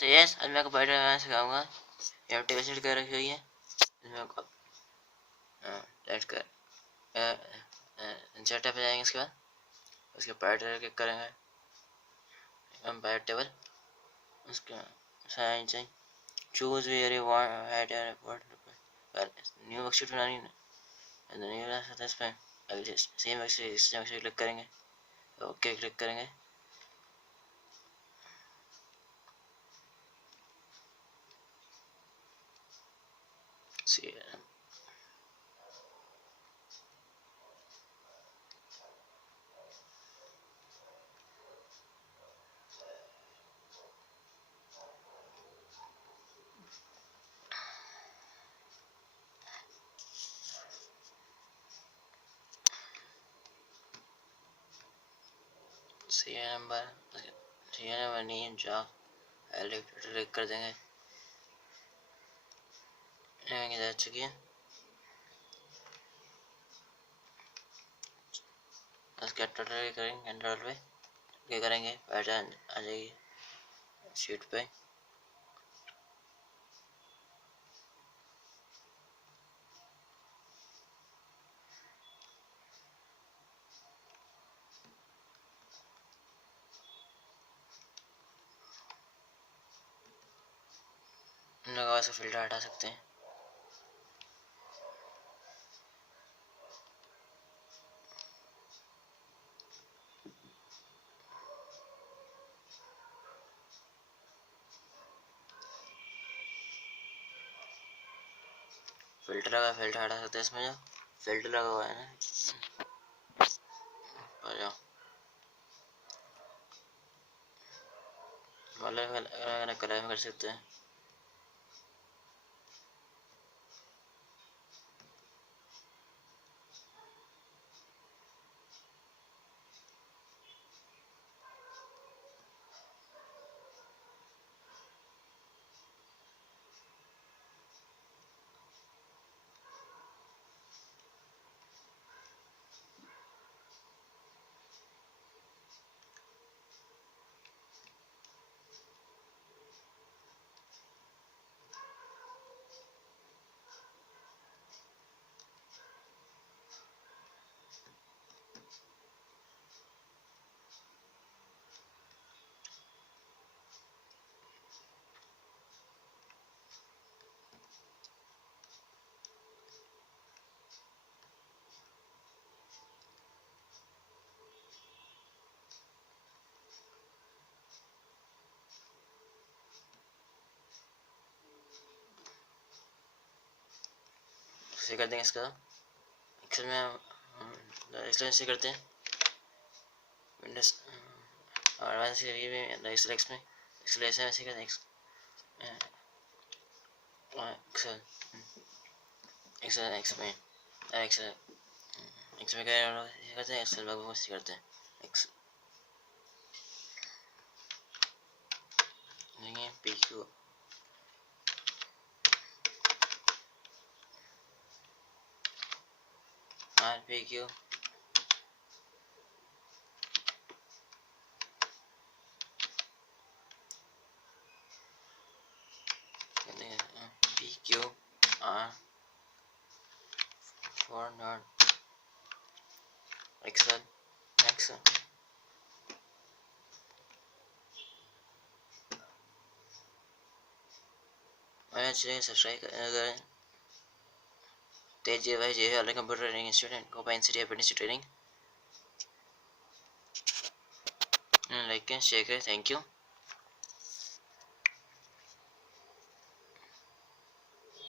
तो यस, आज मैं आपको पाइथन बनाना सिखाऊंगा। यहाँ टेबल सेट कर रखी हुई है, इसमें आपको ऐड कर इंसर्ट पे जाएंगे। इसके बाद उसके पाइथन क्लिक करेंगे, हम पाइथन टेबल उसका साइन चाहिए, choose where you want add new worksheet बनानी है, न्यू बना सकते हैं। इसमें अभी सेम वर्कशीट क्लिक करेंगे, ओके क्लिक करेंगे। Serial number name job click कर देंगे, जा चुकी है। उसके टोटल करेंगे, कंट्रोल पे क्या करेंगे, पैटर्न आ जाएगी शीट पे। लगा से फिल्टर हटा सकते हैं। फिल्टर लगा, फिल्टर हटा सकते हैं। इसमें जो फिल्टर लगा हुआ है ना, मतलब कलर में कर सकते हैं। से कर देंगे इसका एक्सेल में, एक्सेल से करते हैं विंडोज और एक्सेल एक्स में, एक्सेल ऐसे करते हैं एक्सेल एक्सेल एक्स में, एक्सेल एक्स में करते हैं, एक्सेल में करते हैं Excel P Q R P Q P Q R for not Excel Excel. चलिए सब्सक्राइब करें। तेज भाई जे है computer training institute COPA training, like करें, शेयर करें। Thank you.